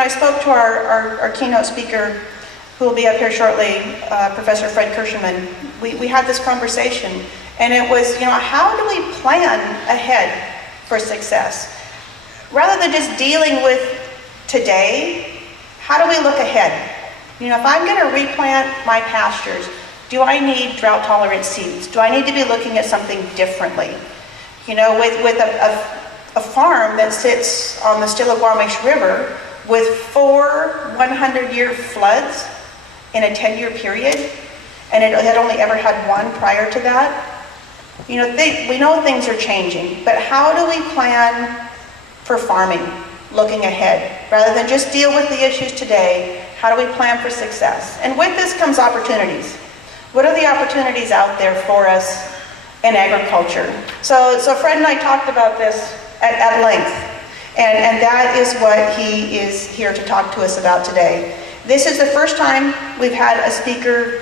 I spoke to our keynote speaker, who will be up here shortly, Professor Fred Kirschenmann, we had this conversation, and it was, how do we plan ahead for success? Rather than just dealing with today, how do we look ahead? If I'm going to replant my pastures, do I need drought-tolerant seeds? Do I need to be looking at something differently? With a farm that sits on the Snohomish River with 4 100-year floods in a 10-year period, and it had only ever had one prior to that. We know things are changing, but how do we plan for farming, looking ahead? Rather than just deal with the issues today, how do we plan for success? And with this comes opportunities. What are the opportunities out there for us in agriculture? So Fred and I talked about this at length, and that is what he is here to talk to us about today. This is the first time we've had a speaker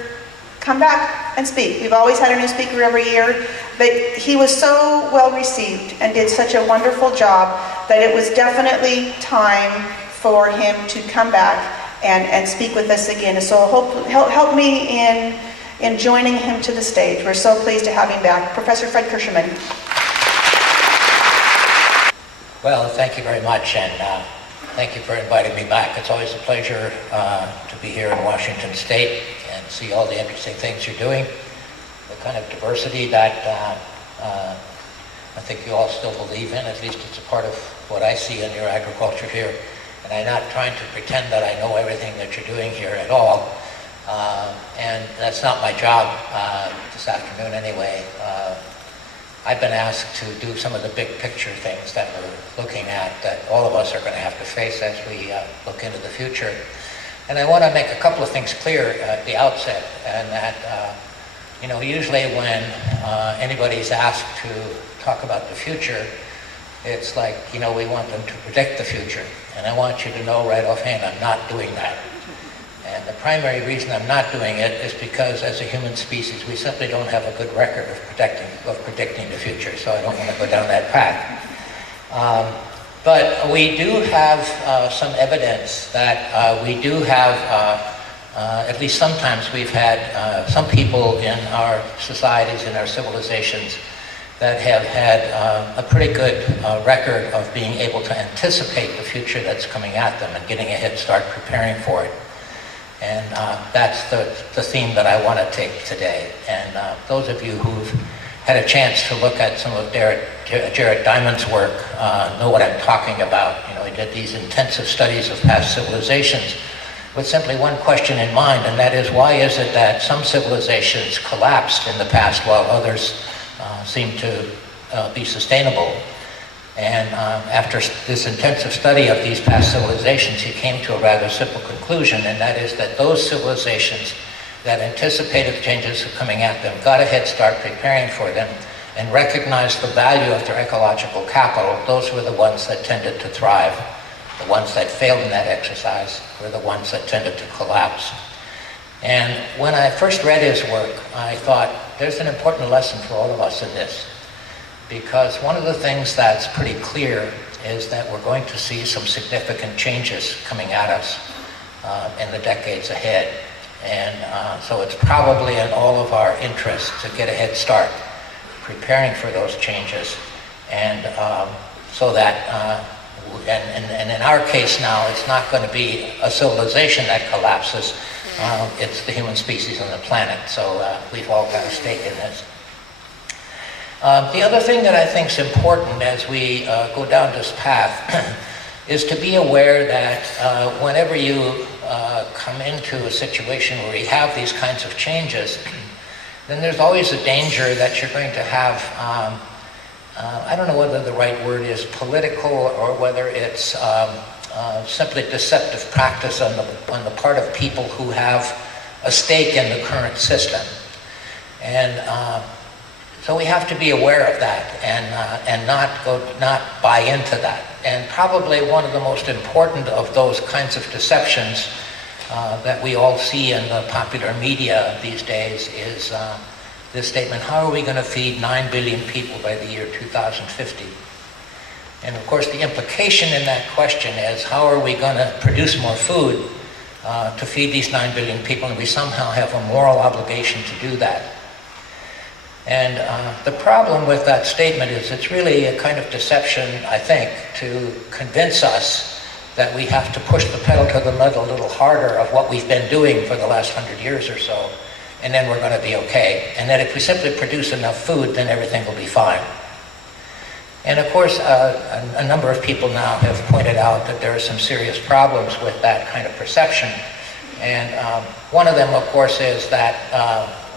come back and speak. We've always had a new speaker every year, but he was so well received and did such a wonderful job that it was definitely time for him to come back and speak with us again. So help me in joining him to the stage. We're so pleased to have him back. Professor Fred Kirschenmann. Well, thank you very much, and thank you for inviting me back. It's always a pleasure to be here in Washington State and see all the interesting things you're doing, the kind of diversity that I think you all still believe in. At least it's a part of what I see in your agriculture here. And I'm not trying to pretend that I know everything that you're doing here at all. And that's not my job this afternoon anyway. I've been asked to do some of the big picture things that we're looking at that all of us are going to have to face as we look into the future. And I want to make a couple of things clear at the outset, and that, usually when anybody's asked to talk about the future, it's like, we want them to predict the future. And I want you to know right offhand, I'm not doing that. And the primary reason I'm not doing it is because as a human species, we simply don't have a good record of predicting the future, so I don't want to go down that path. But we do have some evidence that we do have, at least sometimes we've had some people in our societies, in our civilizations, that have had a pretty good record of being able to anticipate the future that's coming at them and getting a head start preparing for it. And that's the theme that I want to take today. And those of you who've had a chance to look at some of Jared Diamond's work know what I'm talking about. He did these intensive studies of past civilizations with simply one question in mind, and that is, why is it that some civilizations collapsed in the past while others seem to be sustainable? And after this intensive study of these past civilizations, he came to a rather simple conclusion, and that is that those civilizations that anticipated changes coming at them, got a head start preparing for them, and recognized the value of their ecological capital, those were the ones that tended to thrive. The ones that failed in that exercise were the ones that tended to collapse. And when I first read his work, I thought, there's an important lesson for all of us in this. Because one of the things that's pretty clear is that we're going to see some significant changes coming at us in the decades ahead. And so it's probably in all of our interest to get a head start preparing for those changes. And so that, and in our case now, it's not going to be a civilization that collapses. It's the human species on the planet. So we've all got a stake in this. The other thing that I think is important as we go down this path is to be aware that whenever you come into a situation where you have these kinds of changes, then there's always a danger that you're going to have, I don't know whether the right word is political or whether it's simply deceptive practice on the part of people who have a stake in the current system. And so we have to be aware of that and not buy into that. And probably one of the most important of those kinds of deceptions that we all see in the popular media these days is this statement: how are we going to feed 9 billion people by the year 2050? And of course, the implication in that question is, how are we going to produce more food to feed these 9 billion people, and we somehow have a moral obligation to do that? And the problem with that statement is it's really a kind of deception, I think, to convince us that we have to push the pedal to the metal a little harder of what we've been doing for the last 100 years or so, and then we're going to be okay. And that if we simply produce enough food, then everything will be fine. And of course, a number of people now have pointed out that there are some serious problems with that kind of perception. And one of them, of course, is that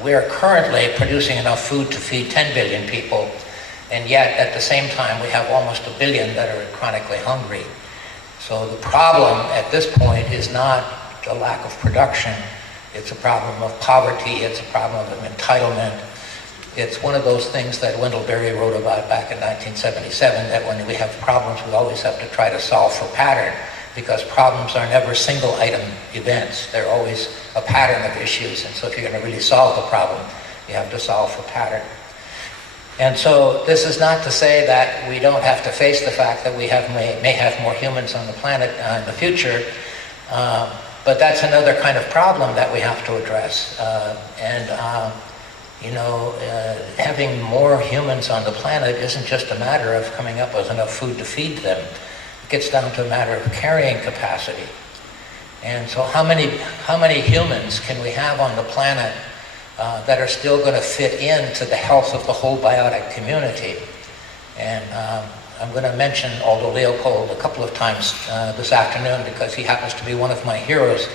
we're currently producing enough food to feed 10 billion people, and yet at the same time we have almost 1 billion that are chronically hungry. So the problem at this point is not a lack of production, it's a problem of poverty, it's a problem of entitlement. It's one of those things that Wendell Berry wrote about back in 1977, that when we have problems, we always have to try to solve for pattern, because problems are never single item events. They're always a pattern of issues. And so if you're going to really solve the problem, you have to solve for pattern. And so this is not to say that we don't have to face the fact that we may have more humans on the planet in the future, but that's another kind of problem that we have to address. Having more humans on the planet isn't just a matter of coming up with enough food to feed them. It gets down to a matter of carrying capacity. And so how many humans can we have on the planet that are still going to fit into the health of the whole biotic community? And I'm going to mention Aldo Leopold a couple of times this afternoon, because he happens to be one of my heroes,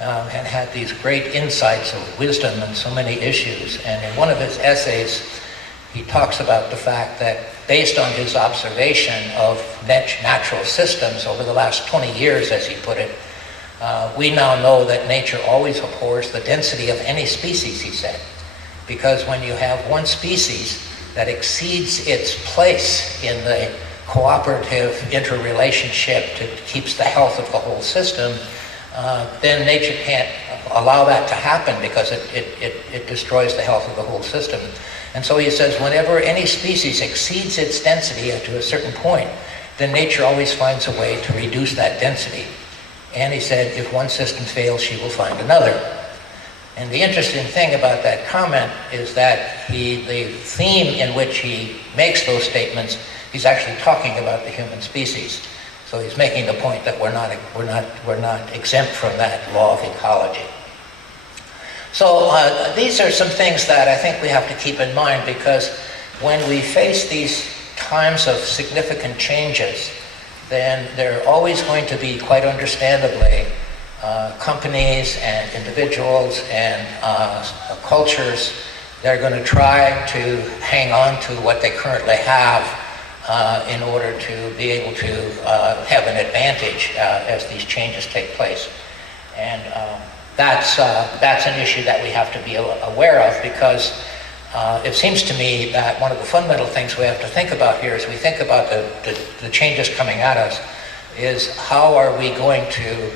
and had these great insights of wisdom in so many issues. And in one of his essays, he talks about the fact that based on his observation of natural systems over the last 20 years, as he put it, we now know that nature always abhors the density of any species, he said. Because when you have one species that exceeds its place in the cooperative interrelationship that keeps the health of the whole system, then nature can't allow that to happen, because it destroys the health of the whole system. And so he says, whenever any species exceeds its density to a certain point, then nature always finds a way to reduce that density. And he said, if one system fails, she will find another. And the interesting thing about that comment is that the theme in which he makes those statements, he's actually talking about the human species. So he's making the point that we're not exempt from that law of ecology. So these are some things that I think we have to keep in mind, because when we face these times of significant changes, then there are always going to be, quite understandably, companies and individuals and cultures that are going to try to hang on to what they currently have in order to be able to have an advantage as these changes take place. And that's an issue that we have to be aware of, because it seems to me that one of the fundamental things we have to think about here, as we think about the changes coming at us, is how are we going to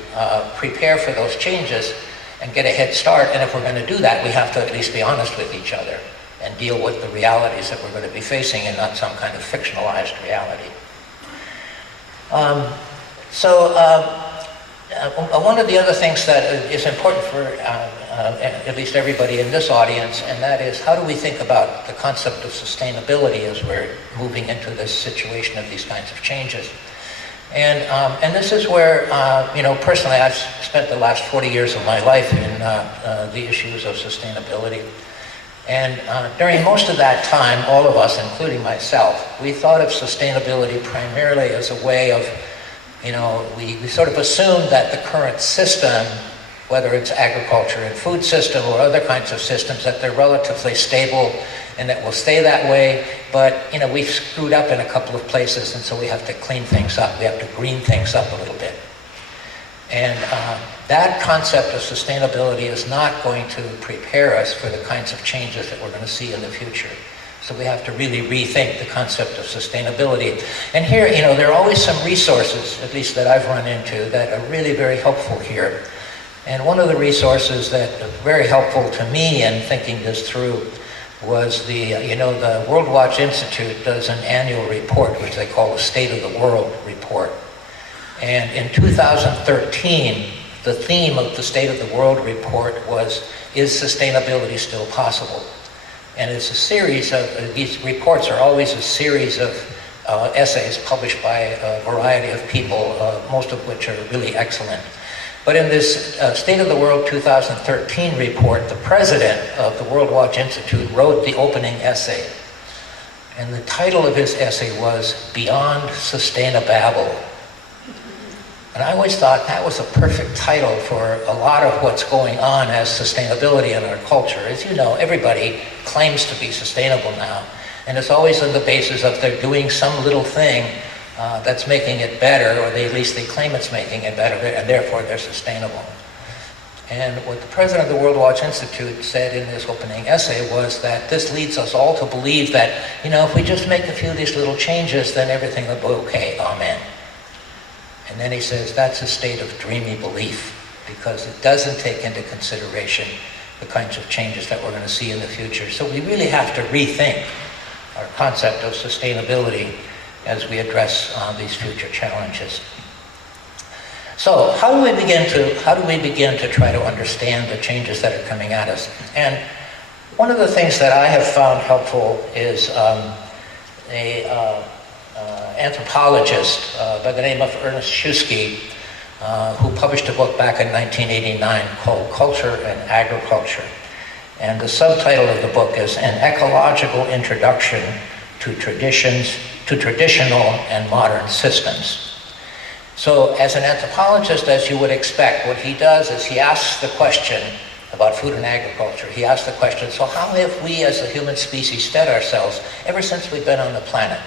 prepare for those changes and get a head start. And if we're going to do that, we have to at least be honest with each other and deal with the realities that we're going to be facing, and not some kind of fictionalized reality. One of the other things that is important for at least everybody in this audience, and that is, how do we think about the concept of sustainability as we're moving into this situation of these kinds of changes? And this is where, personally, I've spent the last 40 years of my life in the issues of sustainability. And during most of that time, all of us, including myself, we thought of sustainability primarily as a way of, we sort of assumed that the current system, whether it's agriculture and food system or other kinds of systems, that they're relatively stable and that will stay that way. But, we've screwed up in a couple of places, and so we have to clean things up. We have to green things up a little bit. And that concept of sustainability is not going to prepare us for the kinds of changes that we're going to see in the future. So we have to really rethink the concept of sustainability. And here, there are always some resources, at least that I've run into, that are really very helpful here. And one of the resources that are very helpful to me in thinking this through was the World Watch Institute does an annual report, which they call the State of the World report. And in 2013, the theme of the State of the World report was, is sustainability still possible? And it's a series of, these reports are always a series of essays published by a variety of people, most of which are really excellent. But in this State of the World 2013 report, the president of the World Watch Institute wrote the opening essay. And the title of his essay was Beyond Sustainababble. And I always thought that was a perfect title for a lot of what's going on as sustainability in our culture. As you know, everybody claims to be sustainable now. And it's always on the basis of they're doing some little thing that's making it better, or at least they claim it's making it better, and therefore they're sustainable. And what the president of the World Watch Institute said in his opening essay was that this leads us all to believe that, if we just make a few of these little changes, then everything will be okay, amen. And then he says that's a state of dreamy belief, because it doesn't take into consideration the kinds of changes that we're going to see in the future. So we really have to rethink our concept of sustainability as we address these future challenges. So how do we begin to try to understand the changes that are coming at us? And one of the things that I have found helpful is anthropologist by the name of Ernest Schuski, who published a book back in 1989 called Culture and Agriculture. And the subtitle of the book is An Ecological Introduction to Traditional and Modern Systems. So as an anthropologist, as you would expect, what he does is he asks the question about food and agriculture. He asks the question, so how have we as a human species fed ourselves ever since we've been on the planet?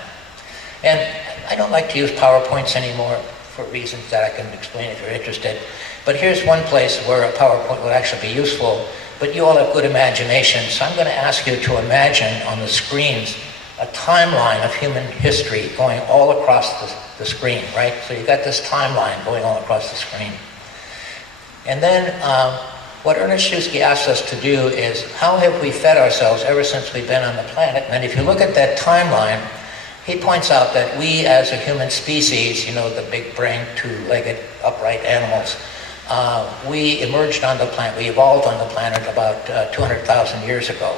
And I don't like to use PowerPoints anymore for reasons that I can explain if you're interested. But here's one place where a PowerPoint would actually be useful. But you all have good imagination, so I'm going to ask you to imagine on the screens a timeline of human history going all across the screen, right? So you've got this timeline going all across the screen. And then what Ernest Schuski asks us to do is, how have we fed ourselves ever since we've been on the planet? And if you look at that timeline, he points out that we as a human species, the big brain, two-legged, upright animals, we emerged on the planet, we evolved on the planet about 200,000 years ago.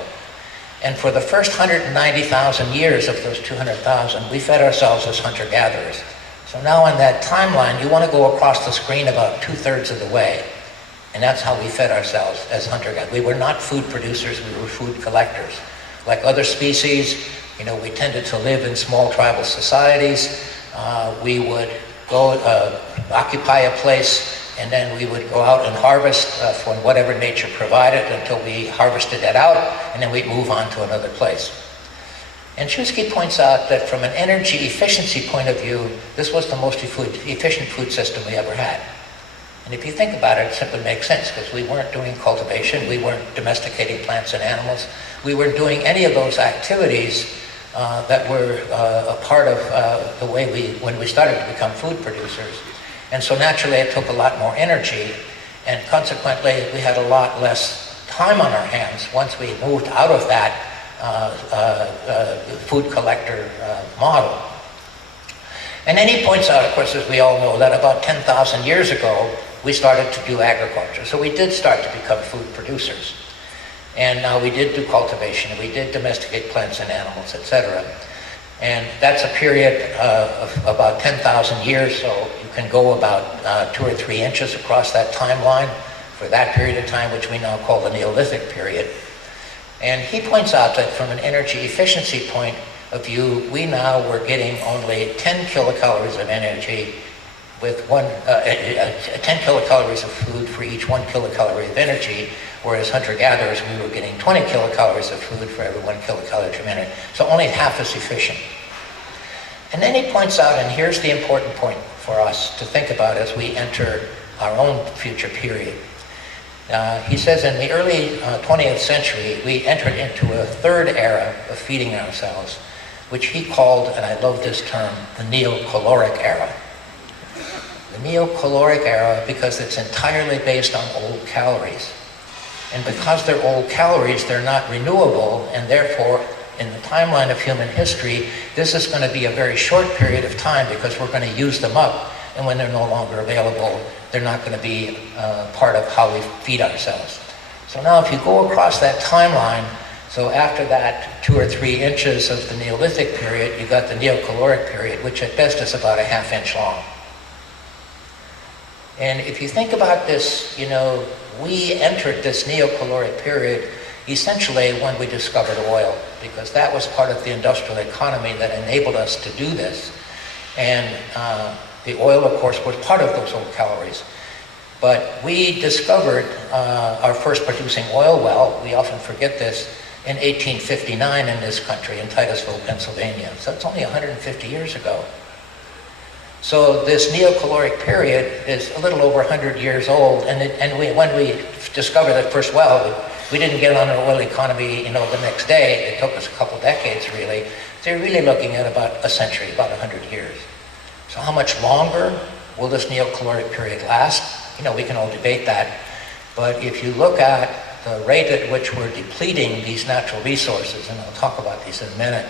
And for the first 190,000 years of those 200,000, we fed ourselves as hunter-gatherers. So now on that timeline, you want to go across the screen about 2/3 of the way. And that's how we fed ourselves as hunter-gatherers. We were not food producers, we were food collectors. Like other species, we tended to live in small tribal societies. We would go occupy a place, and then we would go out and harvest from whatever nature provided until we harvested that out, and then we'd move on to another place. And Schuski points out that from an energy efficiency point of view, this was the most efficient food system we ever had. And if you think about it, it simply makes sense, because we weren't doing cultivation, we weren't domesticating plants and animals, we weren't doing any of those activities that were a part of the way when we started to become food producers. And so naturally it took a lot more energy, and consequently we had a lot less time on our hands once we moved out of that food collector model. And then he points out, of course, as we all know, that about 10,000 years ago we started to do agriculture. So we did start to become food producers. And now we did do cultivation, and we did domesticate plants and animals, etc. And that's a period of about 10,000 years, so you can go about 2 or 3 inches across that timeline for that period of time, which we now call the Neolithic period. And he points out that from an energy efficiency point of view, we now were getting only 10 kilocalories of energy with 10 kilocalories of food for each 1 kilocalorie of energy, whereas hunter-gatherers, we were getting 20 kilocalories of food for every 1 kilocalorie of energy, so only half as efficient. And then he points out, and here's the important point for us to think about as we enter our own future period. He says in the early 20th century, we entered into a third era of feeding ourselves, which he called, and I love this term, the neocaloric era. The neocaloric era because it's entirely based on old calories. And because they're old calories, they're not renewable, and therefore, in the timeline of human history, this is going to be a very short period of time because we're going to use them up, and when they're no longer available, they're not going to be part of how we feed ourselves. So now if you go across that timeline, so after that 2 or 3 inches of the Neolithic period, you got the Neocaloric period, which at best is about a ½ inch long. And if you think about this, you know, we entered this Neocaloric period essentially when we discovered oil, because that was part of the industrial economy that enabled us to do this. And the oil, of course, was part of those old calories. But we discovered our first producing oil well, we often forget this, in 1859 in this country, in Titusville, Pennsylvania. So it's only 150 years ago. So this Neocaloric period is a little over 100 years old, and when we discovered the first well, we didn't get on an oil economy, you know, the next day. It took us a couple decades, really. So you're really looking at about a century, about 100 years. So how much longer will this Neocaloric period last? You know, we can all debate that. But if you look at the rate at which we're depleting these natural resources, and I'll talk about these in a minute,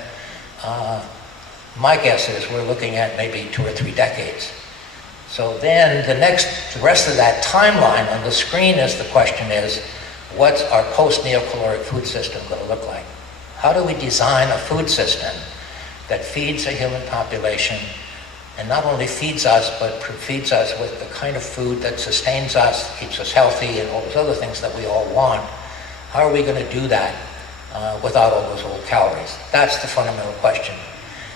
my guess is we're looking at maybe 2 or 3 decades. So then the rest of that timeline on the screen is the question is, what's our post-Neocaloric food system going to look like? How do we design a food system that feeds a human population and not only feeds us, but feeds us with the kind of food that sustains us, keeps us healthy, and all those other things that we all want? How are we going to do that without all those old calories? That's the fundamental question.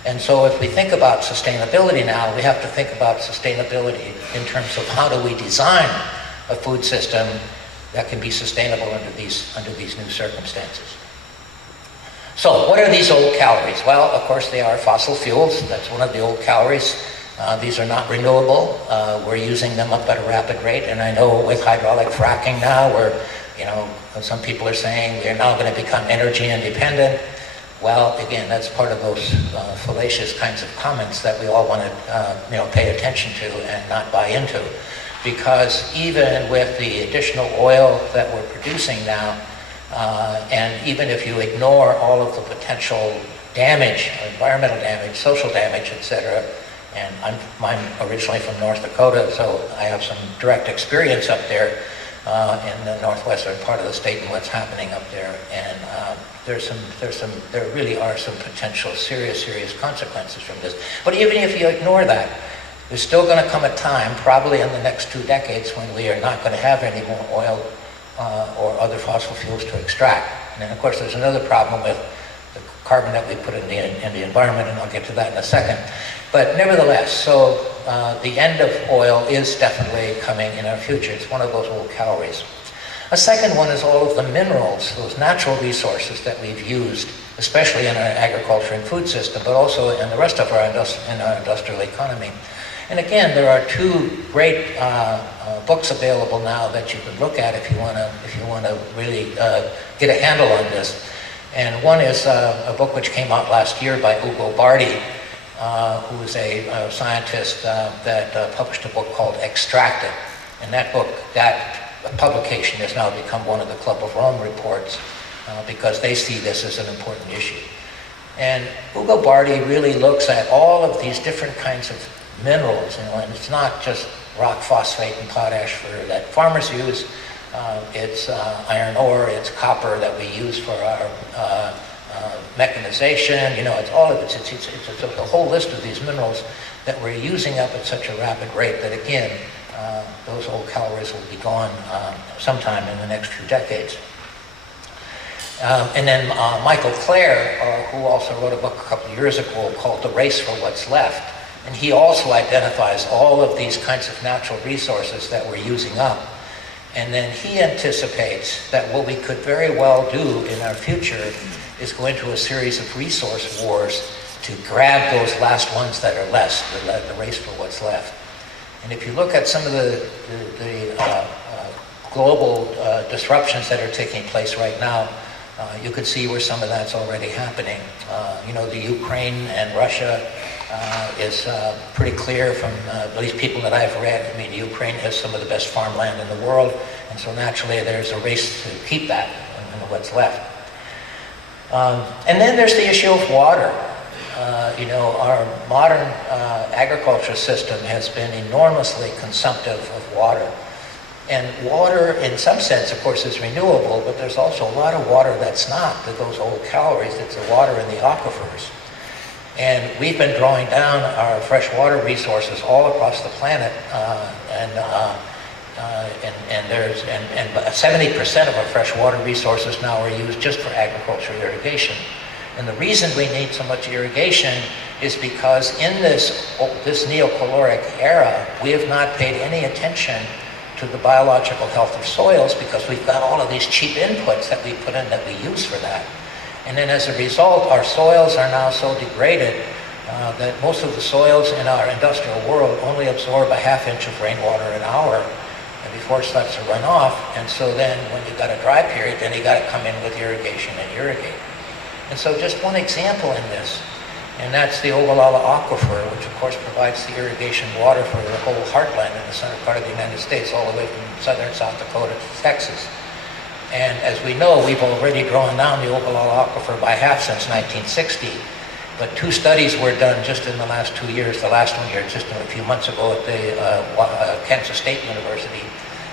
And so if we think about sustainability now, we have to think about sustainability in terms of how do we design a food system that can be sustainable under these new circumstances. So what are these old calories? Well, of course, they are fossil fuels. That's one of the old calories. These are not renewable. We're using them up at a rapid rate. And I know with hydraulic fracking now, some people are saying we're now going to become energy independent. Well, again, that's part of those fallacious kinds of comments that we all want to pay attention to and not buy into. Because even with the additional oil that we're producing now, and even if you ignore all of the potential damage, environmental damage, social damage, etc., and I'm originally from North Dakota, so I have some direct experience up there in the northwestern part of the state and what's happening up there, and there really are some potential serious consequences from this. But even if you ignore that, there's still going to come a time, probably in the next 2 decades, when we are not going to have any more oil or other fossil fuels to extract. And then, of course, there's another problem with the carbon that we put in the environment, and I'll get to that in a second. But nevertheless, so the end of oil is definitely coming in our future. It's one of those old calories. A second one is all of the minerals, those natural resources that we've used, especially in our agriculture and food system, but also in the rest of our industrial economy. And again, there are 2 great books available now that you can look at if you want to really get a handle on this. And one is a book which came out last year by Ugo Bardi, who is a scientist that published a book called Extracted. And that book, that publication has now become one of the Club of Rome reports because they see this as an important issue. And Ugo Bardi really looks at all of these different kinds of minerals, and it's not just rock phosphate and potash that farmers use. It's iron ore, it's copper that we use for our mechanization. It's all of it. It's a whole list of these minerals that we're using up at such a rapid rate that, again, those old calories will be gone sometime in the next few decades. And then Michael Clare, who also wrote a book a couple of years ago called The Race for What's Left. And he also identifies all of these kinds of natural resources that we're using up. And then he anticipates that what we could very well do in our future is go into a series of resource wars to grab those last ones that are less, the race for what's left. And if you look at some of the global disruptions that are taking place right now, you could see where some of that's already happening. The Ukraine and Russia is pretty clear from at least people that I've read. I mean, Ukraine has some of the best farmland in the world, and so naturally there's a race to keep that and what's left. And then there's the issue of water. Our modern agriculture system has been enormously consumptive of water. And water, in some sense, of course, is renewable, but there's also a lot of water that's not, that those old calories, that's the water in the aquifers. And we've been drawing down our freshwater resources all across the planet, and 70% of our freshwater resources now are used just for agricultural irrigation. And the reason we need so much irrigation is because in this neocaloric era, we have not paid any attention to the biological health of soils because we've got all of these cheap inputs that we put in that we use for that. And then as a result, our soils are now so degraded that most of the soils in our industrial world only absorb a ½ inch of rainwater an hour before it starts to run off. And so then when you've got a dry period, then you got to come in with irrigation and irrigate. And so just one example in this, and that's the Ogallala Aquifer, which of course provides the irrigation water for the whole heartland in the center part of the United States, all the way from southern South Dakota to Texas. And as we know, we've already drawn down the Ogallala Aquifer by half since 1960. But 2 studies were done just in the last 2 years. The last one here just a few months ago at the Kansas State University.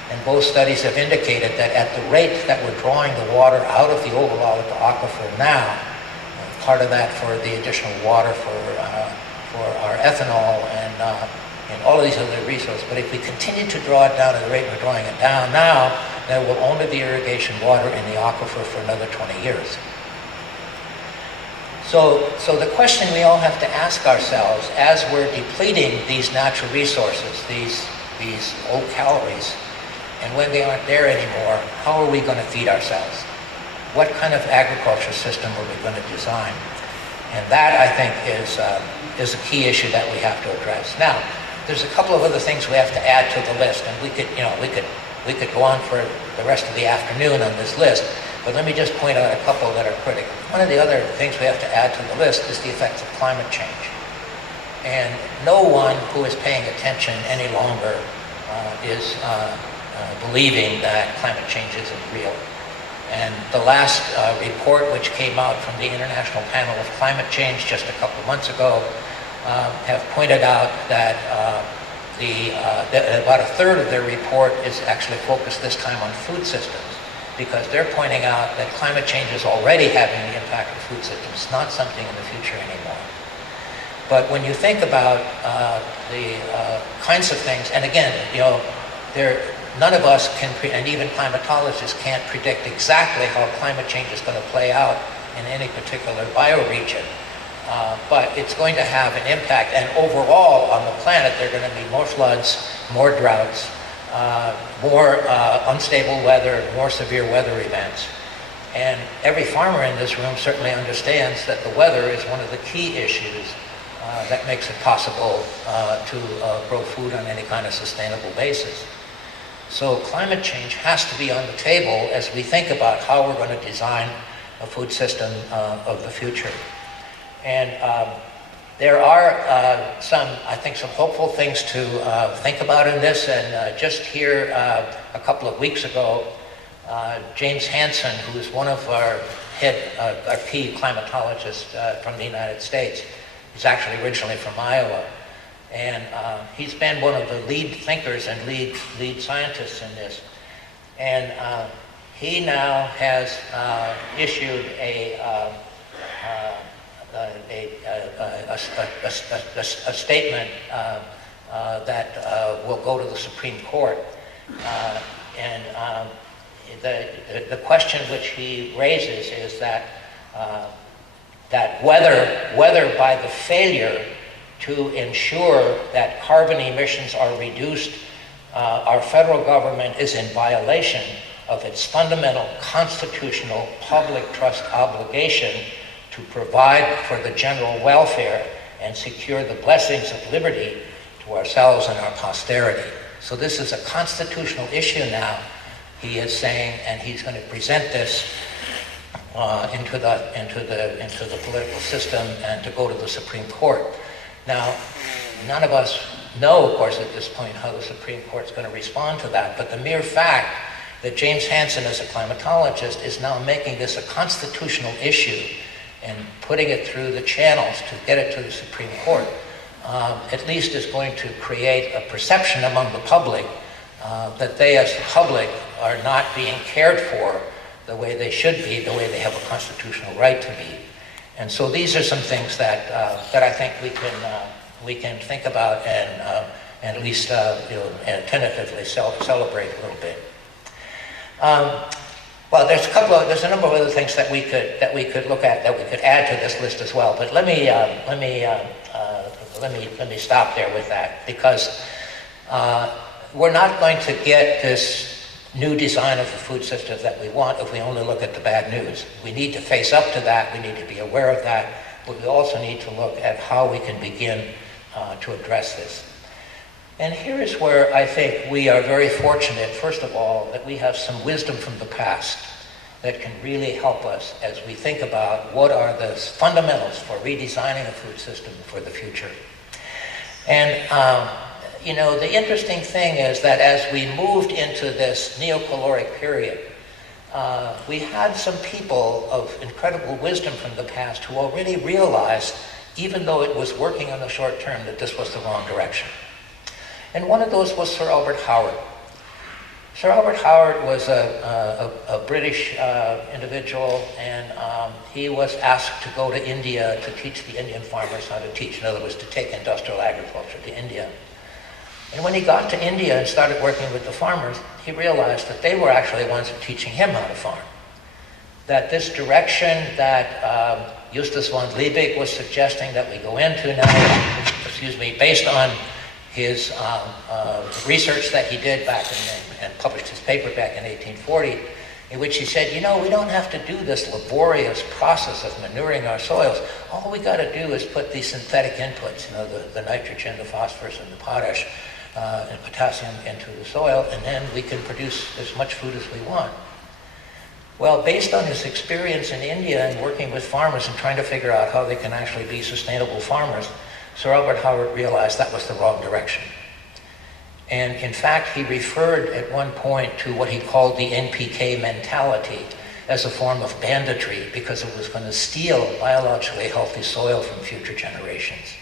And both studies have indicated that at the rate that we're drawing the water out of the Ogallala Aquifer now, part of that for the additional water for our ethanol and all of these other resources. But if we continue to draw it down at the rate we're drawing it down now, there will only be irrigation water in the aquifer for another 20 years. So the question we all have to ask ourselves as we're depleting these natural resources, these old calories, and when they aren't there anymore, how are we going to feed ourselves? What kind of agriculture system are we going to design? And that, I think, is a key issue that we have to address. Now, there's a couple of other things we have to add to the list, and we could go on for the rest of the afternoon on this list, but let me just point out a couple that are critical. One of the other things we have to add to the list is the effects of climate change. And no one who is paying attention any longer is believing that climate change isn't real. And the last report, which came out from the International Panel of Climate Change just a couple of months ago, have pointed out that about a third of their report is actually focused this time on food systems, because they're pointing out that climate change is already having the impact of food systems, not something in the future anymore. But when you think about the kinds of things, and again, none of us can, and even climatologists can't predict exactly how climate change is going to play out in any particular bioregion. But it's going to have an impact, and overall on the planet there are going to be more floods, more droughts, more unstable weather, more severe weather events. And every farmer in this room certainly understands that the weather is one of the key issues that makes it possible to grow food on any kind of sustainable basis. So climate change has to be on the table as we think about how we're going to design a food system of the future. And there are some hopeful things to think about in this. And just here a couple of weeks ago, James Hansen, who is one of our key climatologists from the United States, he's actually originally from Iowa. And he's been one of the lead thinkers and lead scientists in this. And he now has issued a statement that will go to the Supreme Court. And the question which he raises is that whether by the failure to ensure that carbon emissions are reduced, our federal government is in violation of its fundamental constitutional public trust obligation to provide for the general welfare and secure the blessings of liberty to ourselves and our posterity. So this is a constitutional issue now, he is saying, and he's going to present this into the political system and to go to the Supreme Court. Now, none of us know, of course, at this point how the Supreme Court's going to respond to that, but the mere fact that James Hansen, as a climatologist, is now making this a constitutional issue and putting it through the channels to get it to the Supreme Court, at least is going to create a perception among the public that they, as the public, are not being cared for the way they should be, the way they have a constitutional right to be. And so these are some things that that I think we can think about and at least and tentatively celebrate a little bit. Well, there's a number of other things that we could look at, that we could add to this list as well. But let me stop there with that, because we're not going to get this new design of the food system that we want if we only look at the bad news. We need to face up to that. We need to be aware of that. But we also need to look at how we can begin to address this. And here is where I think we are very fortunate, first of all, that we have some wisdom from the past that can really help us as we think about what are the fundamentals for redesigning a food system for the future. And the interesting thing is that as we moved into this neocaloric period, we had some people of incredible wisdom from the past who already realized, even though it was working in the short term, that this was the wrong direction. And one of those was Sir Albert Howard. Sir Albert Howard was a British individual, and he was asked to go to India to teach the Indian farmers how to teach. In other words, to take industrial agriculture to India. And when he got to India and started working with the farmers, he realized that they were actually the ones who were teaching him how to farm. That this direction that Justus von Liebig was suggesting that we go into now, based on his research that he did back and published his paper back in 1840, in which he said, we don't have to do this laborious process of manuring our soils. All we got to do is put these synthetic inputs, the nitrogen, the phosphorus, and the potash, and potassium into the soil, and then we can produce as much food as we want. Well, based on his experience in India and working with farmers and trying to figure out how they can actually be sustainable farmers, Sir Albert Howard realized that was the wrong direction. And in fact, he referred at one point to what he called the NPK mentality as a form of banditry, because it was going to steal biologically healthy soil from future generations.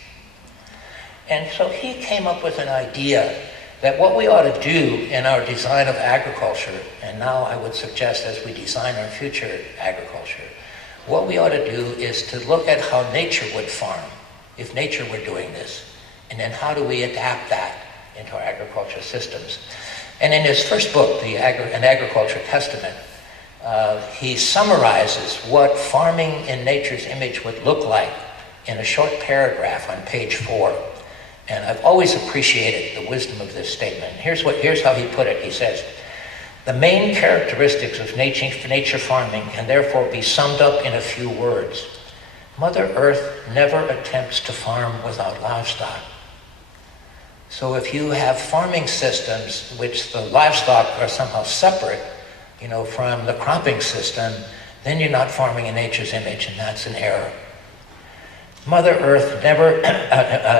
And so he came up with an idea that what we ought to do in our design of agriculture, and now I would suggest as we design our future agriculture, what we ought to do is to look at how nature would farm if nature were doing this, and then how do we adapt that into our agricultural systems. And in his first book, An Agriculture Testament, he summarizes what farming in nature's image would look like in a short paragraph on page 4. And I've always appreciated the wisdom of this statement. Here's how he put it. He says, "The main characteristics of nature farming can therefore be summed up in a few words. Mother Earth never attempts to farm without livestock." So if you have farming systems which the livestock are somehow separate, from the cropping system, then you're not farming in nature's image, and that's an error. Mother Earth never,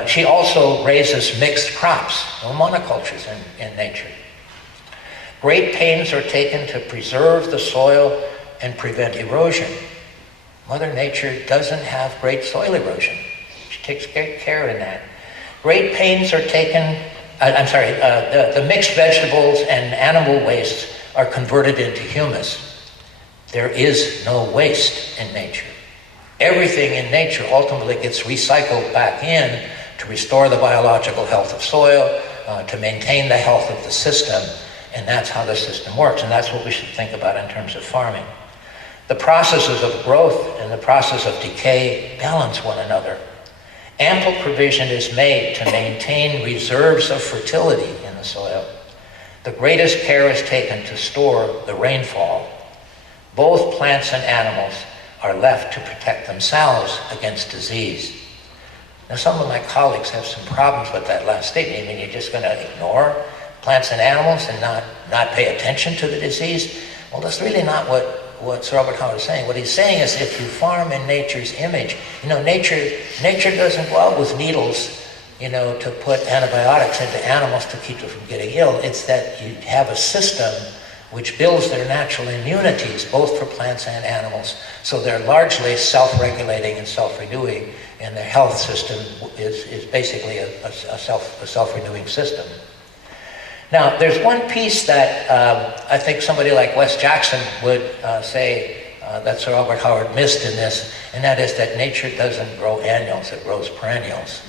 she also raises mixed crops, no monocultures in nature. Great pains are taken to preserve the soil and prevent erosion. Mother Nature doesn't have great soil erosion. She takes great care in that. Great pains are taken, the mixed vegetables and animal wastes are converted into humus. There is no waste in nature. Everything in nature ultimately gets recycled back in to restore the biological health of soil, to maintain the health of the system, and that's how the system works, and that's what we should think about in terms of farming. The processes of growth and the process of decay balance one another. Ample provision is made to maintain reserves of fertility in the soil. The greatest care is taken to store the rainfall. Both plants and animals are left to protect themselves against disease. Now, some of my colleagues have some problems with that last statement. I mean, you're just going to ignore plants and animals and not pay attention to the disease? Well, that's really not what what Sir Robert Howard is saying. What he's saying is if you farm in nature's image, nature doesn't go out with needles, to put antibiotics into animals to keep them from getting ill. It's that you have a system which builds their natural immunities, both for plants and animals. So they're largely self-regulating and self-renewing, and their health system is basically a self-renewing system. Now, there's one piece that I think somebody like Wes Jackson would say that Sir Robert Howard missed in this, and that is that nature doesn't grow annuals, it grows perennials.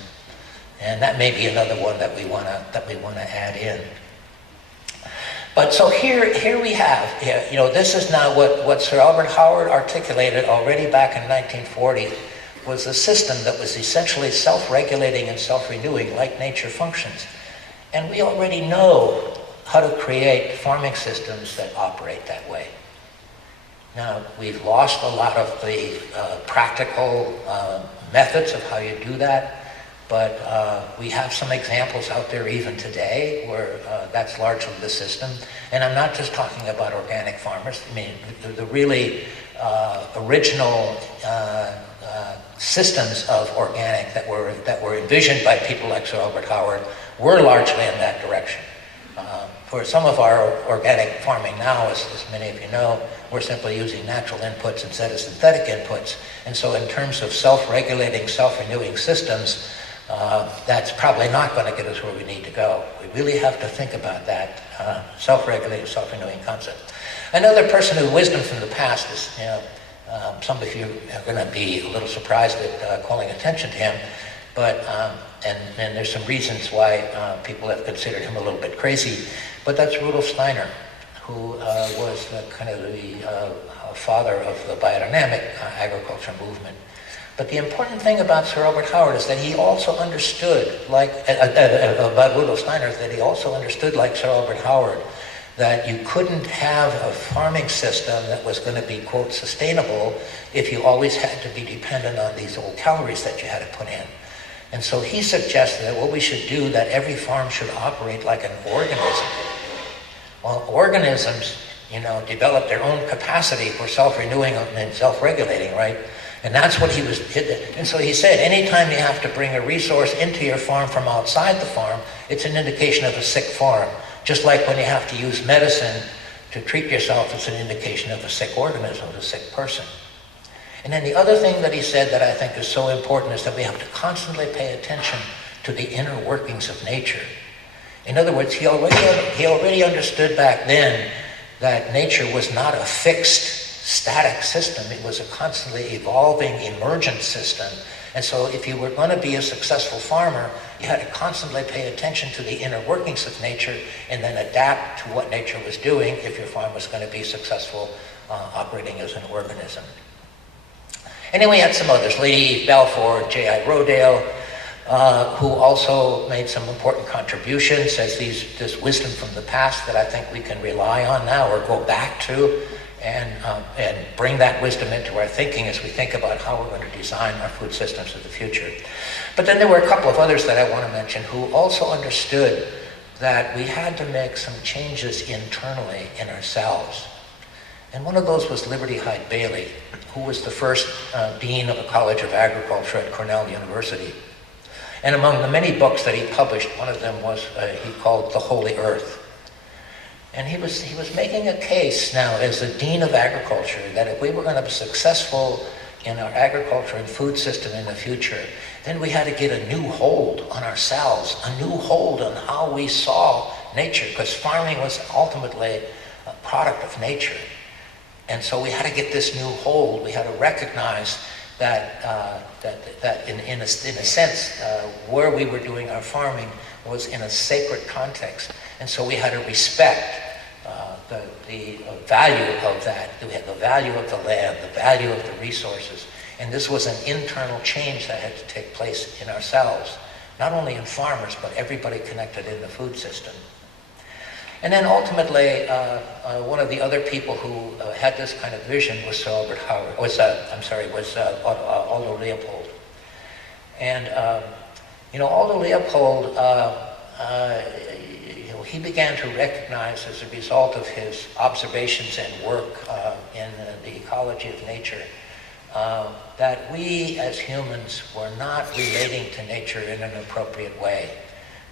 And that may be another one that we want to add in. But so here we have, this is now what Sir Robert Howard articulated already back in 1940 was a system that was essentially self-regulating and self-renewing like nature functions. And we already know how to create farming systems that operate that way. Now, we've lost a lot of the practical methods of how you do that, but we have some examples out there even today where that's largely the system. And I'm not just talking about organic farmers. I mean, the really original systems of organic that were envisioned by people like Sir Robert Howard were largely in that direction. For some of our organic farming now, as many of you know, we're simply using natural inputs instead of synthetic inputs. And so in terms of self-regulating, self-renewing systems, that's probably not going to get us where we need to go. We really have to think about that self-regulating, self-renewing concept. Another person whose wisdom from the past is, some of you are going to be a little surprised at calling attention to him, but and there's some reasons why people have considered him a little bit crazy, but that's Rudolf Steiner, who was kind of the father of the biodynamic agriculture movement. But the important thing about Sir Robert Howard is that he also understood, about Rudolf Steiner, is that he also understood, like Sir Robert Howard, that you couldn't have a farming system that was going to be, quote, sustainable if you always had to be dependent on these old calories that you had to put in. And so he suggested that what we should do, that every farm should operate like an organism. Well, organisms, develop their own capacity for self-renewing and self-regulating, right? And that's what he was, and so he said, anytime you have to bring a resource into your farm from outside the farm, it's an indication of a sick farm. Just like when you have to use medicine to treat yourself, it's an indication of a sick organism, of a sick person. And then the other thing that he said that I think is so important is that we have to constantly pay attention to the inner workings of nature. In other words, he already understood back then that nature was not a fixed, static system. It was a constantly evolving, emergent system. And so if you were going to be a successful farmer, you had to constantly pay attention to the inner workings of nature and then adapt to what nature was doing if your farm was going to be successful operating as an organism. And then we had some others, Lady Balfour, J.I. Rodale, who also made some important contributions as this wisdom from the past that I think we can rely on now or go back to and bring that wisdom into our thinking as we think about how we're going to design our food systems of the future. But then there were a couple of others that I want to mention who also understood that we had to make some changes internally in ourselves. And one of those was Liberty Hyde Bailey, who was the first dean of the College of Agriculture at Cornell University. And among the many books that he published, one of them was he called The Holy Earth. And he was making a case now as the Dean of Agriculture that if we were going to be successful in our agriculture and food system in the future, then we had to get a new hold on ourselves, a new hold on how we saw nature, because farming was ultimately a product of nature. And so we had to get this new hold. We had to recognize that in a sense, where we were doing our farming was in a sacred context. And so we had to respect the value of that. We had the value of the land, the value of the resources. And this was an internal change that had to take place in ourselves, not only in farmers, but everybody connected in the food system. And then ultimately, one of the other people who had this kind of vision was Sir Albert Howard, was Aldo Leopold. And, Aldo Leopold, he began to recognize as a result of his observations and work in the ecology of nature, that we as humans were not relating to nature in an appropriate way,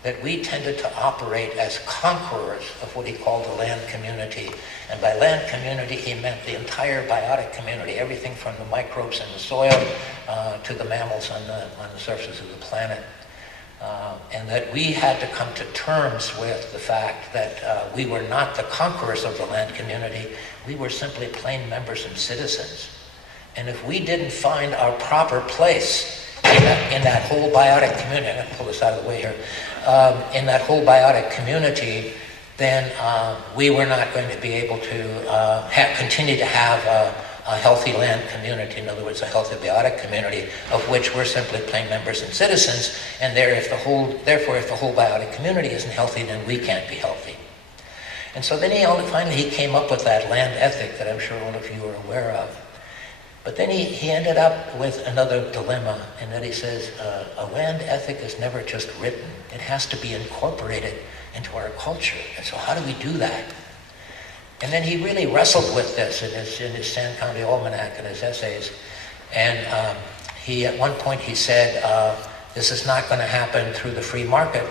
that we tended to operate as conquerors of what he called the land community. And by land community, he meant the entire biotic community, everything from the microbes in the soil to the mammals on the surface of the planet. And that we had to come to terms with the fact that we were not the conquerors of the land community, we were simply plain members and citizens. And if we didn't find our proper place in that whole biotic community, I'm going to pull this out of the way here, in that whole biotic community, then we were not going to be able to continue to have a healthy land community, in other words, a healthy biotic community, of which we're simply plain members and citizens, and therefore if the whole biotic community isn't healthy, then we can't be healthy. And so then finally he came up with that land ethic that I'm sure all of you are aware of. But then he ended up with another dilemma, in that he says, a land ethic is never just written. It has to be incorporated into our culture. And so how do we do that? And then he really wrestled with this in his Sand County Almanac and his essays. And at one point he said, this is not going to happen through the free market,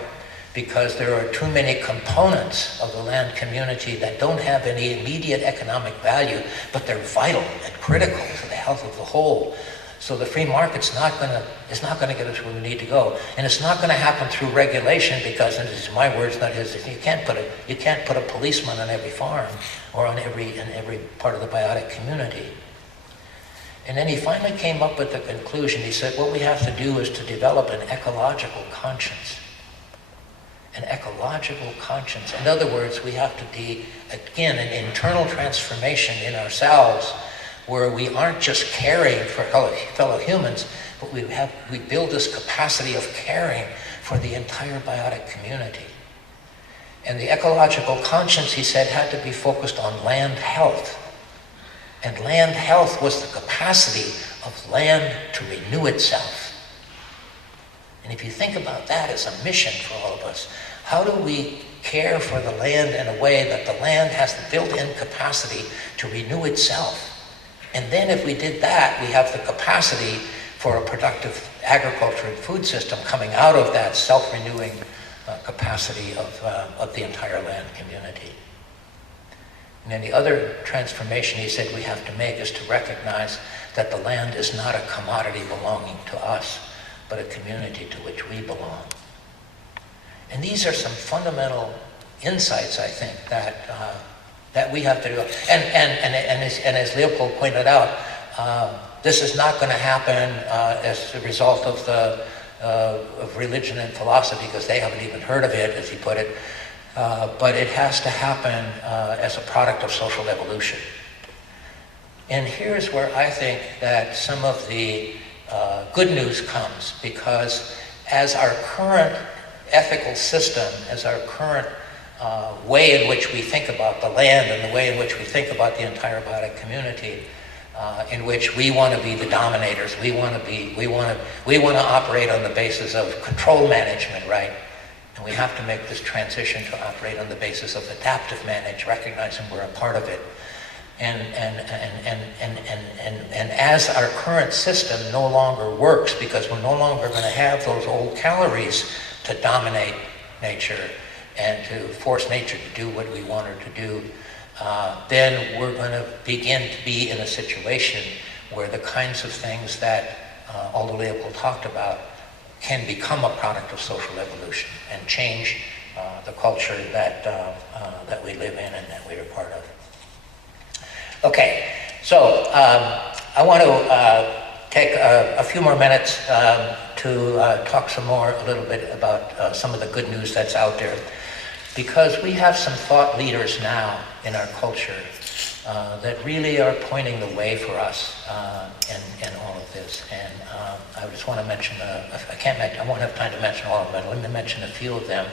because there are too many components of the land community that don't have any immediate economic value, but they're vital and critical to the health of the whole. So the free market's not going to get us where we need to go, and it's not going to happen through regulation, because, and this is my words, not his, you can't put a policeman on every farm or in every part of the biotic community. And then he finally came up with the conclusion. He said, what we have to do is to develop an ecological conscience. An ecological conscience. In other words, we have to be, again, an internal transformation in ourselves, where we aren't just caring for fellow humans, but we build this capacity of caring for the entire biotic community. And the ecological conscience, he said, had to be focused on land health. And land health was the capacity of land to renew itself. And if you think about that as a mission for all of us, how do we care for the land in a way that the land has the built-in capacity to renew itself? And then if we did that, we have the capacity for a productive agriculture and food system coming out of that self-renewing capacity of the entire land community. And then the other transformation he said we have to make is to recognize that the land is not a commodity belonging to us, but a community to which we belong. And these are some fundamental insights, I think, that we have to do. And as Leopold pointed out, this is not going to happen as a result of religion and philosophy, because they haven't even heard of it, as he put it. But it has to happen as a product of social evolution. And here's where I think that some of the good news comes, because as our current ethical system, as our current way in which we think about the land and the way in which we think about the entire biotic community, in which we want to be the dominators, we want to operate on the basis of control management, right? And we have to make this transition to operate on the basis of adaptive management, recognizing we're a part of it. And as our current system no longer works, because we're no longer going to have those old calories to dominate nature and to force nature to do what we want her to do, then we're going to begin to be in a situation where the kinds of things that Aldo Leopold talked about can become a product of social evolution and change the culture that we live in and that we are part of. Okay, so I want to take a few more minutes to talk a little bit about some of the good news that's out there, because we have some thought leaders now in our culture that really are pointing the way for us in all of this. And I just want to mention, I won't have time to mention all of them, but let me mention a few of them,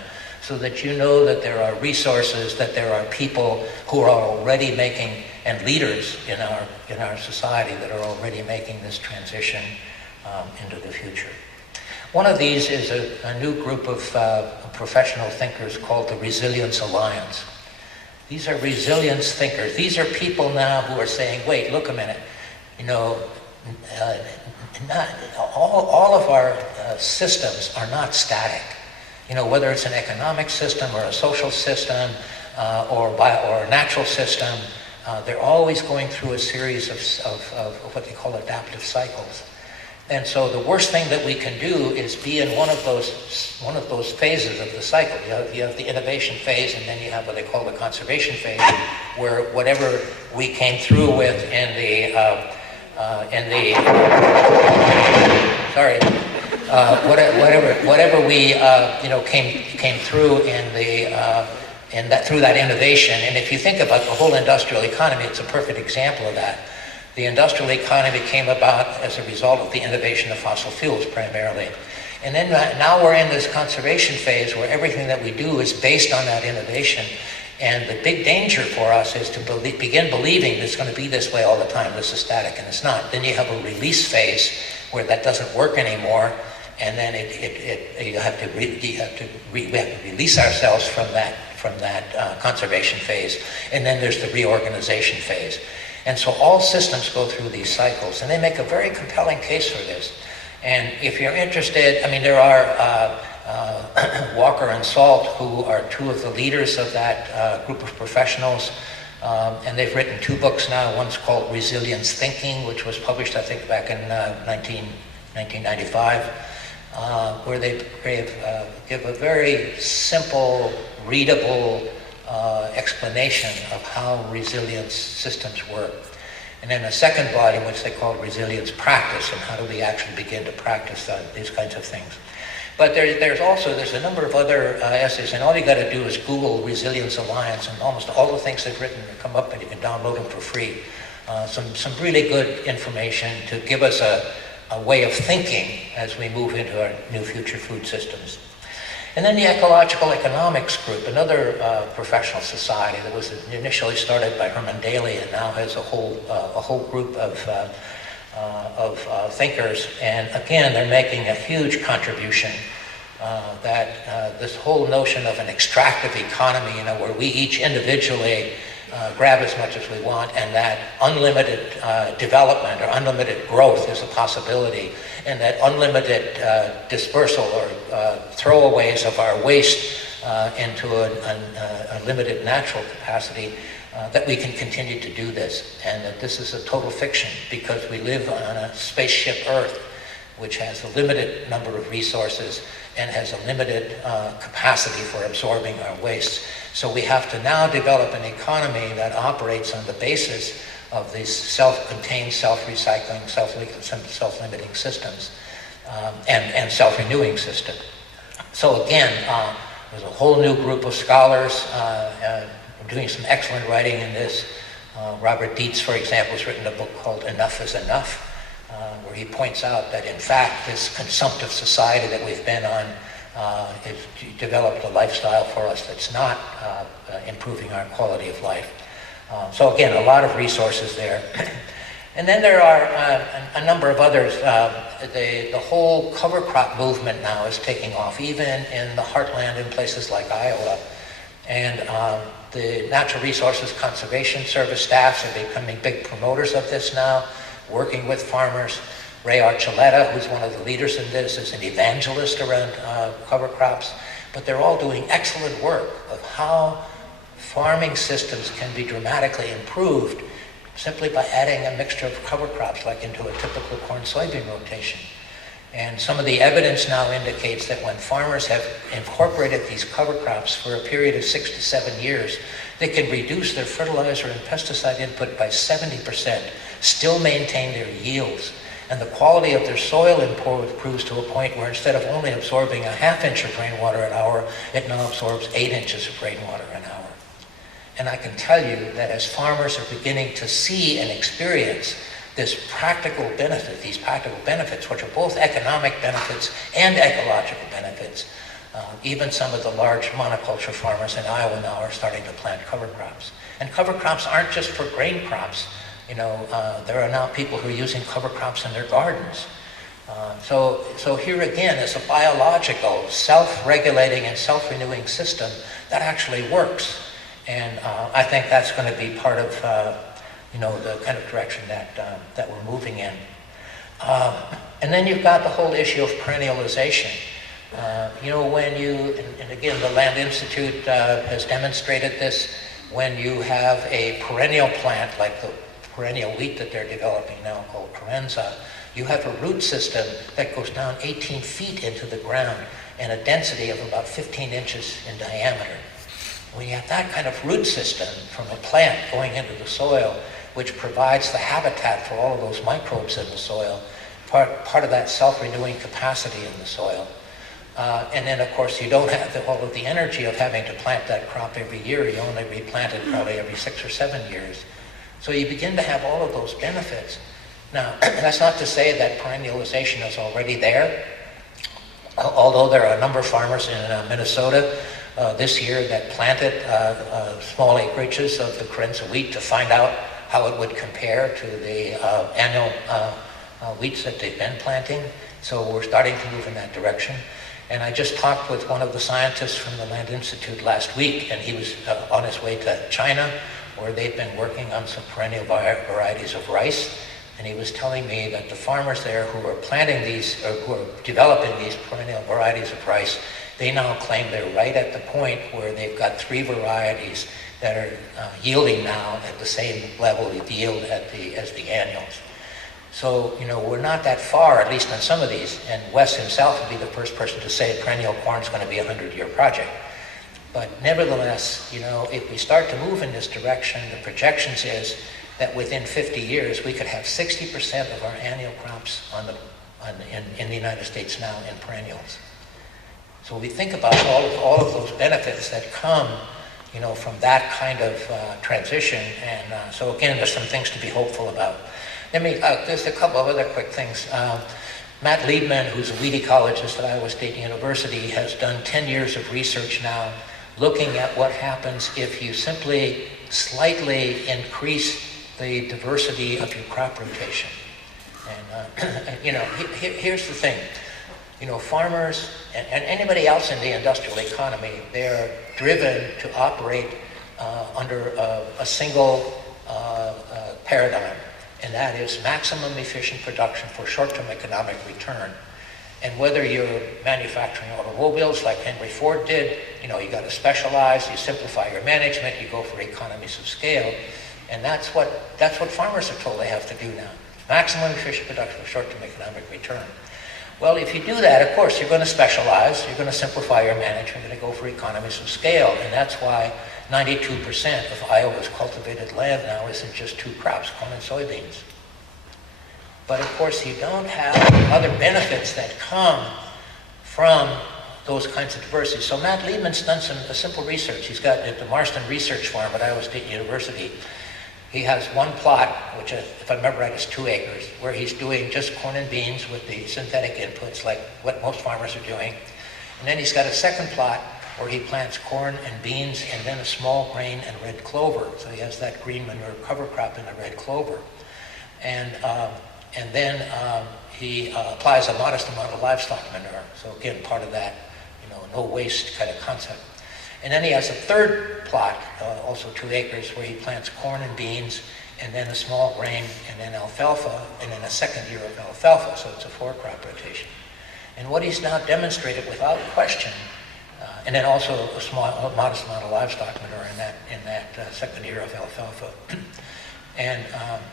so that you know that there are resources, that there are people who are already making, and leaders in our society that are already making this transition into the future. One of these is a new group of professional thinkers called the Resilience Alliance. These are resilience thinkers. These are people now who are saying, wait, look a minute, you know, not, all of our systems are not static. You know, whether it's an economic system or a social system or a natural system, they're always going through a series of what they call adaptive cycles. And so the worst thing that we can do is be in one of those phases of the cycle. You have the innovation phase, and then you have what they call the conservation phase, where whatever we came through with whatever we came through through that innovation. And if you think about the whole industrial economy, it's a perfect example of that. The industrial economy came about as a result of the innovation of fossil fuels primarily. And then now we're in this conservation phase where everything that we do is based on that innovation. And the big danger for us is to begin believing it's going to be this way all the time. This is static, and it's not. Then you have a release phase where that doesn't work anymore, and then we have to release ourselves from that conservation phase. And then there's the reorganization phase. And so all systems go through these cycles, and they make a very compelling case for this. And if you're interested, I mean, there are Walker and Salt, who are two of the leaders of that group of professionals, and they've written 2 books now. One's called Resilience Thinking, which was published, I think, back in 1995, where they give a very simple, readable explanation of how resilience systems work. And then a second volume, which they call Resilience Practice, and how do we actually begin to practice these kinds of things. But there's a number of other essays, and all you got to do is Google Resilience Alliance, and almost all the things they've written come up, and you can download them for free. Some really good information to give us a way of thinking as we move into our new future food systems. And then the Ecological Economics Group, another professional society that was initially started by Herman Daly and now has a whole group of thinkers. And again, they're making a huge contribution that this whole notion of an extractive economy, where we each individually grab as much as we want, and that unlimited development or unlimited growth is a possibility, and that unlimited dispersal or throwaways of our waste into a limited natural capacity, that we can continue to do this, and that this is a total fiction because we live on a spaceship Earth, which has a limited number of resources and has a limited capacity for absorbing our waste. So we have to now develop an economy that operates on the basis of these self-contained, self-recycling, self-limiting systems and self-renewing system. So again, there's a whole new group of scholars doing some excellent writing in this. Robert Dietz, for example, has written a book called Enough is Enough, where he points out that in fact this consumptive society that we've been on has developed a lifestyle for us that's not improving our quality of life. So again, a lot of resources there. And then there are a number of others. The whole cover crop movement now is taking off, even in the heartland in places like Iowa. And the Natural Resources Conservation Service staffs are becoming big promoters of this now, working with farmers. Ray Archuleta, who's one of the leaders in this, is an evangelist around cover crops. But they're all doing excellent work of how farming systems can be dramatically improved simply by adding a mixture of cover crops, like into a typical corn-soybean rotation. And some of the evidence now indicates that when farmers have incorporated these cover crops for a period of 6 to 7 years, they can reduce their fertilizer and pesticide input by 70%, still maintain their yields, and the quality of their soil improves to a point where instead of only absorbing a ½ inch of rainwater an hour, it now absorbs 8 inches of rainwater an hour. And I can tell you that as farmers are beginning to see and experience this practical benefit, these practical benefits, which are both economic benefits and ecological benefits, even some of the large monoculture farmers in Iowa now are starting to plant cover crops. And cover crops aren't just for grain crops. There are now people who are using cover crops in their gardens. So here again is a biological, self-regulating and self-renewing system that actually works. And I think that's going to be part of, the kind of direction that we're moving in. And then you've got the whole issue of perennialization. When you, and again, the Land Institute has demonstrated this, when you have a perennial plant, like the perennial wheat that they're developing now called Carenza, you have a root system that goes down 18 feet into the ground and a density of about 15 inches in diameter. When you have that kind of root system from a plant going into the soil, which provides the habitat for all of those microbes in the soil, part of that self-renewing capacity in the soil. And then, of course, you don't have all of the energy of having to plant that crop every year. You only replant it probably every 6 or 7 years. So you begin to have all of those benefits. Now, that's not to say that perennialization is already there, although there are a number of farmers in Minnesota this year that planted small acreages of the Carenza wheat to find out how it would compare to the annual wheats that they've been planting. So we're starting to move in that direction. And I just talked with one of the scientists from the Land Institute last week, and he was on his way to China, where they've been working on some perennial varieties of rice. And he was telling me that the farmers there who are planting these, or who are developing these perennial varieties of rice, they now claim they're right at the point where they've got 3 varieties that are yielding now at the same level of yield as the annuals. So, we're not that far, at least on some of these, and Wes himself would be the first person to say perennial corn is going to be a 100-year project. But nevertheless, if we start to move in this direction, the projections is that within 50 years, we could have 60% of our annual crops in the United States now in perennials. So we think about all of those benefits that come, from that kind of transition. And so again, there's some things to be hopeful about. There's a couple of other quick things. Matt Liebman, who's a wheat ecologist at Iowa State University, has done 10 years of research now looking at what happens if you simply slightly increase the diversity of your crop rotation. And, here's the thing. Farmers and anybody else in the industrial economy, they're driven to operate under a single paradigm, and that is maximum efficient production for short-term economic return. And whether you're manufacturing automobiles like Henry Ford did, you got to specialize, you simplify your management, you go for economies of scale, and that's what farmers are told they have to do now. Maximum efficient production for short-term economic return. Well, if you do that, of course, you're going to specialize, you're going to simplify your management, you're going to go for economies of scale, and that's why 92% of Iowa's cultivated land now isn't just 2 crops, corn and soybeans. But of course, you don't have other benefits that come from those kinds of diversity. So Matt Liebman's done some simple research. He's got at the Marston Research Farm at Iowa State University. He has one plot, which if I remember right is 2 acres, where he's doing just corn and beans with the synthetic inputs like what most farmers are doing. And then he's got a second plot where he plants corn and beans and then a small grain and red clover. So he has that green manure cover crop and the red clover. And then he applies a modest amount of livestock manure. So again, part of that, no waste kind of concept. And then he has a third plot, also 2 acres, where he plants corn and beans, and then a small grain, and then alfalfa, and then a second year of alfalfa. So it's a 4-crop rotation. And what he's now demonstrated without question, and then also a modest amount of livestock manure in that second year of alfalfa. And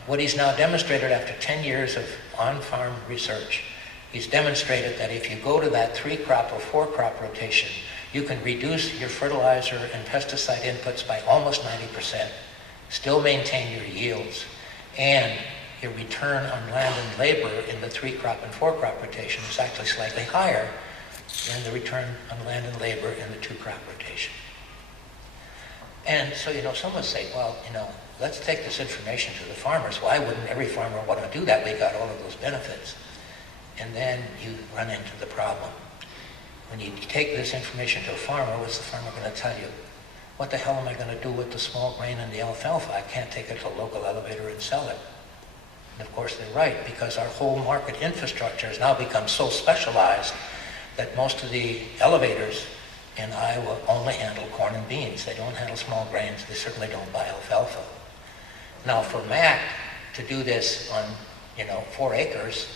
what he's now demonstrated after 10 years of on-farm research, he's demonstrated that if you go to that 3-crop or 4-crop rotation, you can reduce your fertilizer and pesticide inputs by almost 90%, still maintain your yields, and your return on land and labor in the 3-crop and 4-crop rotation is actually slightly higher than the return on land and labor in the 2-crop rotation. And so, some would say, well, let's take this information to the farmers. Why wouldn't every farmer want to do that? We got all of those benefits. And then you run into the problem. When you take this information to a farmer, what's the farmer going to tell you? What the hell am I going to do with the small grain and the alfalfa? I can't take it to a local elevator and sell it. And of course they're right, because our whole market infrastructure has now become so specialized that most of the elevators in Iowa only handle corn and beans. They don't handle small grains. They certainly don't buy alfalfa. Now, for Mac to do this on, 4 acres,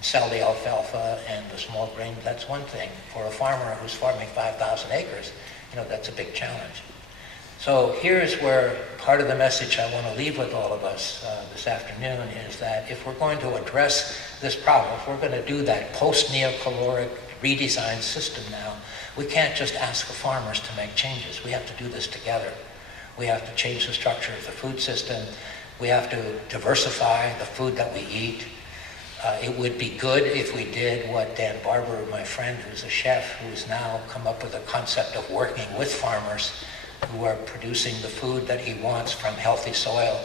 sell the alfalfa and the small grain, that's one thing. For a farmer who's farming 5,000 acres, that's a big challenge. So here's where part of the message I want to leave with all of us this afternoon is that if we're going to address this problem, if we're going to do that post-neocaloric redesigned system now, we can't just ask the farmers to make changes. We have to do this together. We have to change the structure of the food system. We have to diversify the food that we eat. It would be good if we did what Dan Barber, my friend who's a chef, who's now come up with a concept of working with farmers who are producing the food that he wants from healthy soil.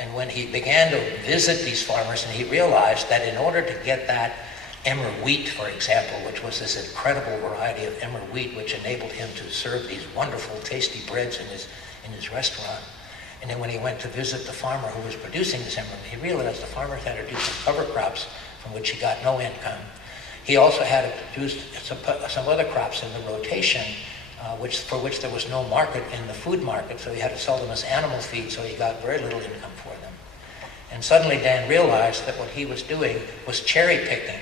And when he began to visit these farmers, and he realized that in order to get that emmer wheat, for example, which was this incredible variety of emmer wheat, which enabled him to serve these wonderful, tasty breads in his restaurant. And then when he went to visit the farmer who was producing this emmer, he realized the farmers had to do some cover crops from which he got no income. He also had to produce some other crops in the rotation, for which there was no market in the food market, so he had to sell them as animal feed, so he got very little income for them. And suddenly Dan realized that what he was doing was cherry picking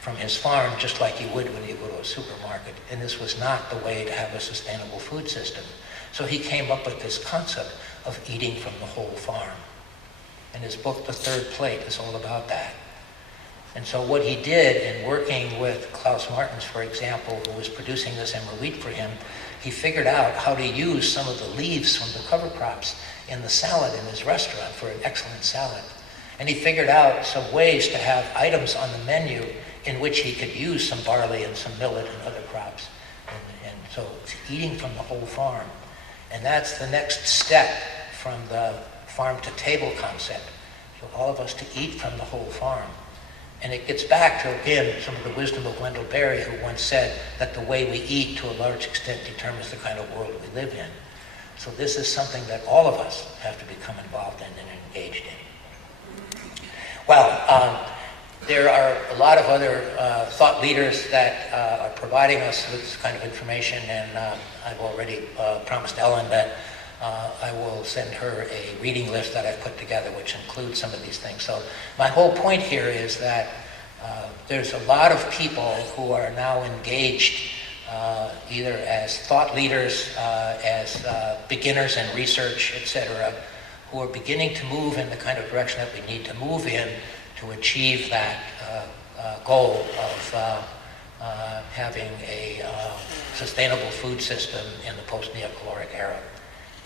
from his farm, just like you would when you go to a supermarket. And this was not the way to have a sustainable food system. So he came up with this concept of eating from the whole farm. And his book, The Third Plate, is all about that. And so what he did in working with Klaus Martens, for example, who was producing this emmer wheat for him, he figured out how to use some of the leaves from the cover crops in the salad in his restaurant for an excellent salad. And he figured out some ways to have items on the menu in which he could use some barley and some millet and other crops. And so it's eating from the whole farm. And that's the next step from the farm to table concept. So all of us to eat from the whole farm. And it gets back to, again, some of the wisdom of Wendell Berry, who once said that the way we eat to a large extent determines the kind of world we live in. So this is something that all of us have to become involved in and engaged in. Well, there are a lot of other thought leaders that are providing us with this kind of information, and I've already promised Ellen that I will send her a reading list that I've put together, which includes some of these things. So my whole point here is that there's a lot of people who are now engaged either as thought leaders, as beginners in research, etc., who are beginning to move in the kind of direction that we need to move in to achieve that goal of having a sustainable food system in the post-neocaloric era.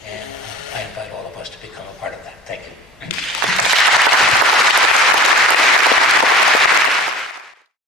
And I invite all of us to become a part of